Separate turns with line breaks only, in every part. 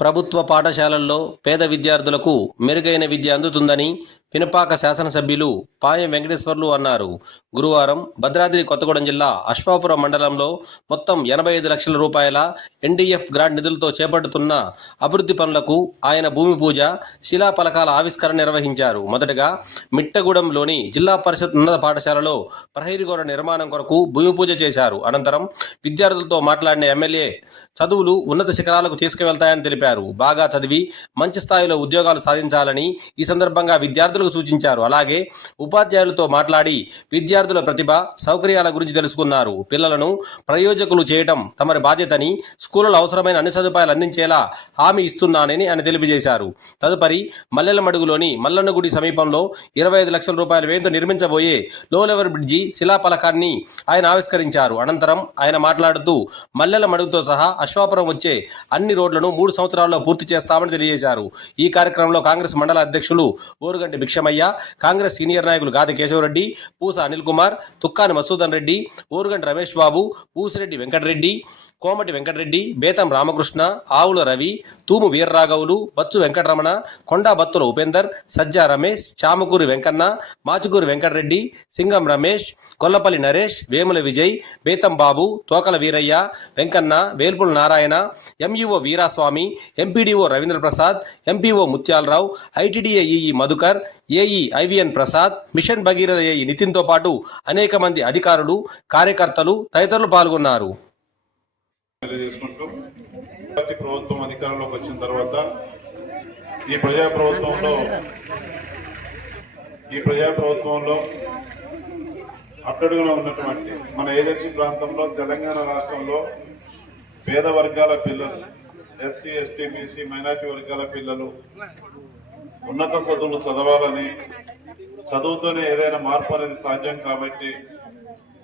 ప్రభుత్వ పాఠశాలల్లో పేద విద్యార్థులకు మెరుగైన విద్య అందుతుందని పినపాక శాసనసభ్యులు పాయం వెంకటేశ్వర్లు అన్నారు. గురువారం భద్రాద్రి కొత్తగూడెం జిల్లా అశ్వాపురం మండలంలో మొత్తం ఎనభై ఐదు లక్షల రూపాయల ఎన్డీఎఫ్ గ్రాంట్ నిధులతో చేపడుతున్న అభివృద్ధి పనులకు ఆయన భూమి పూజ శిలా పలకాల ఆవిష్కరణ నిర్వహించారు. మొదటగా మిట్టగూడెంలోని జిల్లా పరిషత్ ఉన్నత పాఠశాలలో ప్రహరీగోడ నిర్మాణం కొరకు భూమి పూజ చేశారు. అనంతరం విద్యార్థులతో మాట్లాడిన ఎమ్మెల్యే చదువులు ఉన్నత శిఖరాలకు తీసుకువెళ్తాయని తెలిపారు. బాగా చదివి మంచి స్థాయిలో ఉద్యోగాలు సాధించాలని ఈ సందర్భంగా విద్యార్థులు విద్యార్థులకు సూచించారు. అలాగే ఉపాధ్యాయులతో మాట్లాడి విద్యార్థుల ప్రతిభ సౌకర్యాల గురించి తెలుసుకున్నారు. పిల్లలను ప్రయోజకులు చేయటం తమరి బాధ్యతని స్కూళ్ళలో అవసరమైన అన్ని సదుపాయాలు అందించేలా హామీ ఇస్తున్నానని ఆయన తెలియజేశారు. తదుపరి మల్లెలమడుగులోని మల్లన్న గుడి సమీపంలో ఇరవై ఐదు లక్షల రూపాయల వ్యయంతో నిర్మించబోయే లో లెవెల్ బ్రిడ్జి శిలాఫలకాన్ని ఆయన ఆవిష్కరించారు. అనంతరం ఆయన మాట్లాడుతూ మల్లెల మడుగుతో సహా అశ్వాపురం వచ్చే అన్ని రోడ్లను మూడు సంవత్సరాల్లో పూర్తి చేస్తామని తెలియజేశారు. ఈ కార్యక్రమంలో కాంగ్రెస్ మండల అధ్యక్షులు ఓరుగంటి భిక్షమయ్య కాంగ్రెస్ సీనియర్ నాయకులు గాది కేశవరెడ్డి పూస అనిల్ కుమార్ తుక్కాని మసూదన్ రెడ్డి ఓరుగంటి రమేష్ బాబు పూసిరెడ్డి వెంకటరెడ్డి కోమటి Venkatareddy Betham Ramakrishna Avula Ravi Thumu వీర్రాఘవులు Bachu Venkataramana Konda Battula Upender Sajja Ramesh Chamakuri Venkanna Machukuri Venkatareddy Singam Ramesh Kollapalli Naresh Vemula Vijay Betham Babu Tokala Veeraiah Venkanna Velpula Narayana MEO Veeraswamy MPDO Ravindra Prasad MPO Muthyalarao ITDA AE Madhukar AE IVN Prasad mission Bhagiratha AE నితిన్తో పాటు అనేక మంది అధికారులు కార్యకర్తలు తదితరులు పాల్గొన్నారు.
ప్రభుత్వం అధికారంలోకి వచ్చిన తర్వాత ఈ ప్రజా ప్రభుత్వంలో ఈ ప్రజా ప్రభుత్వంలో అట్టడుగున ఉన్నటువంటి మన ఏజెన్సీ ప్రాంతంలో తెలంగాణ రాష్ట్రంలో పేద వర్గాల పిల్లలు ఎస్సీ ఎస్టీ బీసీ మైనార్టీ వర్గాల పిల్లలు ఉన్నత చదువులు చదవాలని చదువుతోనే ఏదైనా మార్పు అనేది సాధ్యం కాబట్టి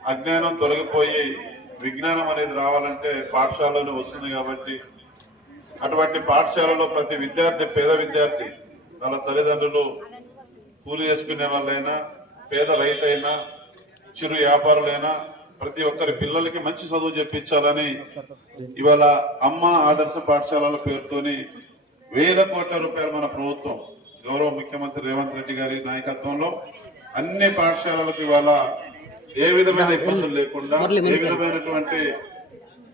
అజ్ఞానం తొలగిపోయి విజ్ఞానం అనేది రావాలంటే పాఠశాలలో వస్తుంది కాబట్టి అటువంటి పాఠశాలలో ప్రతి విద్యార్థి పేద విద్యార్థి వాళ్ళ తల్లిదండ్రులు కూలి చేసుకునే వాళ్ళైనా పేద రైతైనా చిరు వ్యాపారులైనా ప్రతి ఒక్కరి పిల్లలకి మంచి చదువు చెప్పించాలని ఇవాళ అమ్మ ఆదర్శ పాఠశాలల పేరుతోని వేల కోట్ల రూపాయలు మన ప్రభుత్వం గౌరవ ముఖ్యమంత్రి రేవంత్ రెడ్డి గారి నాయకత్వంలో అన్ని పాఠశాలలకు ఇవాళ ఏ విధమైన ఇబ్బందులు లేకుండా ఏ విధమైనటువంటి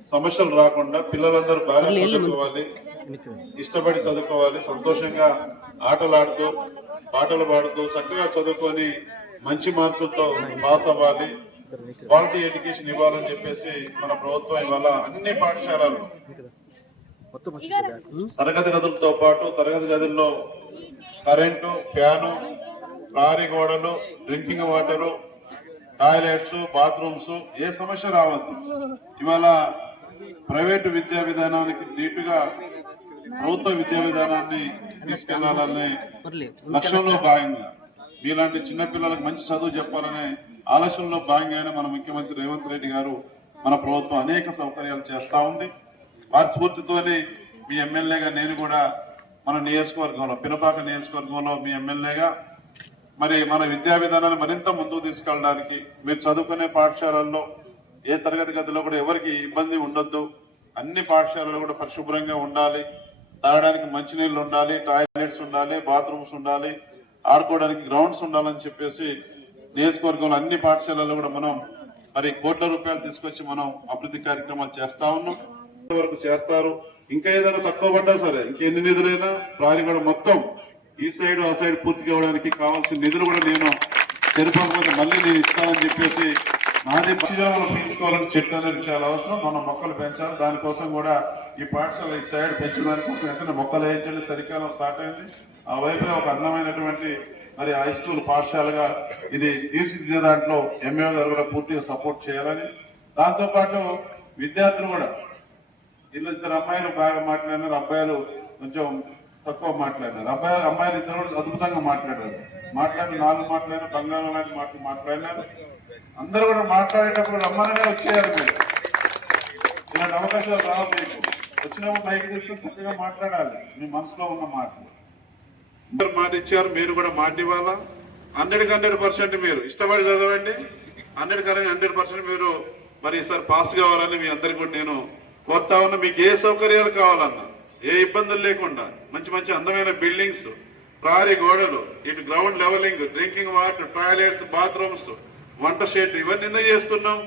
సమస్యలు రాకుండా పిల్లలందరూ బాగా చదువుకోవాలి ఇష్టపడి చదువుకోవాలి సంతోషంగా ఆటలు ఆడుతూ పాటలు పాడుతూ చక్కగా చదువుకొని మంచి మార్కులతో పాస్ అవ్వాలి. క్వాలిటీ ఎడ్యుకేషన్ ఇవ్వాలని చెప్పేసి మన ప్రభుత్వం ఇవాళ అన్ని పాఠశాలలు తరగతి గదులతో పాటు తరగతి గదుల్లో కరెంటు ఫ్యాను ప్రహరీ గోడలు డ్రింకింగ్ వాటరు టాయిలెట్స్ బాత్రూమ్స్ ఏ సమస్య రావద్దు. ఇవాళ ప్రైవేటు విద్యా విధానానికి దీటుగా ప్రభుత్వ విద్యా విధానాన్ని తీసుకెళ్ళాలనే లక్ష్యంలో భాగంగా మీలాంటి చిన్న పిల్లలకు మంచి చదువు చెప్పాలనే ఆలోచనలో భాగంగానే మన ముఖ్యమంత్రి రేవంత్ రెడ్డి గారు మన ప్రభుత్వం అనేక సౌకర్యాలు చేస్తా ఉంది. వారి స్ఫూర్తితోనే మీ ఎమ్మెల్యేగా నేను కూడా మన నియోజకవర్గంలో పినపాక నియోజకవర్గంలో మీ ఎమ్మెల్యేగా మరి మన విద్యా విధానాన్ని మరింత ముందుకు తీసుకెళ్ళడానికి మీరు చదువుకునే పాఠశాలల్లో ఏ తరగతి గదిలో కూడా ఎవరికి ఇబ్బంది ఉండొద్దు. అన్ని పాఠశాలలు కూడా పరిశుభ్రంగా ఉండాలి. తాగడానికి మంచినీళ్ళు ఉండాలి టాయిలెట్స్ ఉండాలి బాత్రూమ్స్ ఉండాలి ఆడుకోవడానికి గ్రౌండ్స్ ఉండాలని చెప్పేసి నియోజకవర్గంలో అన్ని పాఠశాలల్లో కూడా మనం మరి కోట్ల రూపాయలు తీసుకొచ్చి మనం అభివృద్ధి కార్యక్రమాలు చేస్తా ఉన్నాం. వరకు చేస్తారు. ఇంకా ఏదైనా తక్కువ పడ్డా సరే ఇంకెన్ని నిధులైనా ప్రారి కూడా మొత్తం. ఈ సైడ్ ఆ సైడ్ పూర్తి కావడానికి కావాల్సిన నిధులు కూడా నేను సరిపోకపోతే మళ్ళీ నేను ఇస్తానని చెప్పేసి నాది పరిశీలనలు పీల్చుకోవాలంటే చెట్టు అనేది చాలా అవసరం. మనం మొక్కలు పెంచాలి. దానికోసం కూడా ఈ పాఠశాల ఈ సైడ్ పెంచడానికోసం వెంటనే మొక్కలు వేయించండి. చలికాలం స్టార్ట్ అయింది. ఆ వైపున ఒక అందమైనటువంటి మరి హై స్కూల్ పాఠశాలగా ఇది తీర్చిదిద్దే దాంట్లో ఎంఏ గారు కూడా పూర్తిగా సపోర్ట్ చేయాలని. దాంతోపాటు విద్యార్థులు కూడా వీళ్ళు ఇద్దరు అమ్మాయిలు బాగా మాట్లాడినారు అబ్బాయిలు కొంచెం తక్కువ మాట్లాడినారు. అబ్బాయి అమ్మాయిలు ఇద్దరు కూడా అద్భుతంగా మాట్లాడారు. మాట్లాడి నాలుగు మాట్లాడిన బంగారం లాంటి మాటలు మాట్లాడినారు. అందరూ కూడా మాట్లాడేటప్పుడు రమ్మనగా వచ్చేయాలి మీరు. ఇలాంటి అవకాశాలు రావు మీకు. వచ్చినప్పుడు పైకి తీసుకొని చక్కగా మాట్లాడాలి. మీ మనసులో ఉన్న మాటలు. అందరు మాట ఇచ్చారు మీరు కూడా మాట ఇవ్వాలా? హండ్రెడ్ హండ్రెడ్ పర్సెంట్ మీరు. ఇష్టపడి చదవండి. హండ్రెడ్ కానీ హండ్రెడ్ పర్సెంట్ మీరు మరి ఈసారి పాస్ కావాలని మీ అందరికి కూడా నేను కొత్త ఉన్న మీకు ఏ సౌకర్యాలు కావాలన్నా ఏ ఇబ్బందులు లేకుండా మంచి మంచి అందమైన బిల్డింగ్స్ ప్రారీ గోడలు ఇటు ground levelling drinking water toilets bathrooms వంట షెడ్ ఇవన్నీ ఎందుకు చేస్తున్నాం?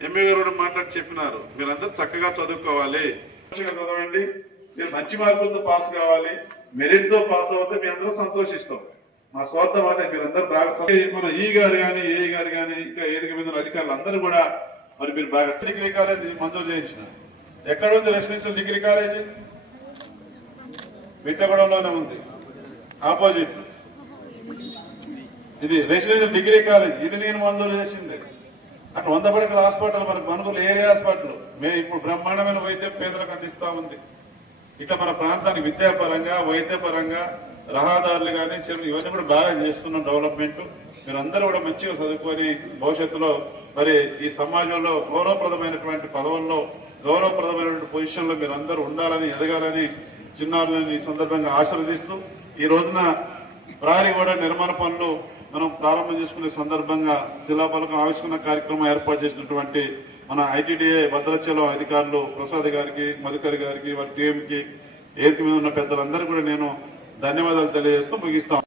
ఎంఏ గారు కూడా మాట్లాడి చెప్పినారు. మీరందరూ చక్కగా చదువుకోవాలి. చదవండి. మీరు మంచి మార్కులతో పాస్ కావాలి. మెరిట్తో పాస్ అవుతే మీ అందరూ సంతోషిస్తాం. మా స్వార్థం అదే మీరందరూ బాగా మన ఈ గారు కానీ ఏ గారు కానీ ఇంకా ఏదిక మీద అధికారులు అందరూ కూడా మరి మీరు బాగా డిగ్రీ కాలేజ్ మంజూరు చేయించిన ఎక్కడ ఉంది రెసిడెన్షియల్ డిగ్రీ కాలేజీ? విట్టగూడెంలోనే ఉంది. ఆపోజిట్ ఇది రెసిడెన్షియల్ డిగ్రీ కాలేజ్. ఇది నేను మంజూరు చేసింది. అటు వంద పడకల హాస్పిటల్ మన మనుగోలు ఏరియా హాస్పిటల్. మేము ఇప్పుడు బ్రహ్మాండమైన వైద్యం పేదలకు అందిస్తూ ఉంది. ఇట్లా మన ప్రాంతానికి విద్యాపరంగా వైద్యపరంగా రహదారులు కానీ చెరువులు ఇవన్నీ కూడా బాగా చేస్తున్నాం డెవలప్మెంట్ మీరందరూ కూడా మంచిగా చదువుకొని భవిష్యత్తులో మరి ఈ సమాజంలో గౌరవప్రదమైనటువంటి పదవుల్లో గౌరవప్రదమైనటువంటి పొజిషన్లో మీరు అందరూ ఉండాలని ఎదగాలని చిన్నారులని ఈ సందర్భంగా ఆశీర్వదిస్తూ ఈ రోజున ప్రహరీ గోడ నిర్మాణ పనులు మనం ప్రారంభం చేసుకునే సందర్భంగా శిలాఫలకం ఆవిష్కరణ కార్యక్రమం ఏర్పాటు చేసినటువంటి మన ఐటీడీఏ భద్రాచలం అధికారులు ప్రసాద్ గారికి మధుకర్ గారికి వారి టీంకి ఏది మీద ఉన్న పెద్దలందరూ కూడా నేను ధన్యవాదాలు తెలియజేస్తూ ముగిస్తాం